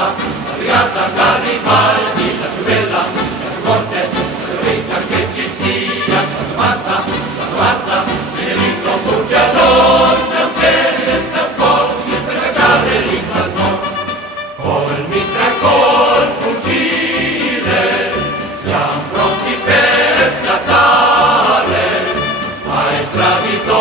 massa, la brigata Garibaldi, la più bella, la più forte, la più ricca che ci sia, la massa, la mazza, Benedetto fugge allora, siamo fieri e siamo forti per cacciare l'invasor. Col mitra, col fucile, siamo pronti per scattare, ma il traditore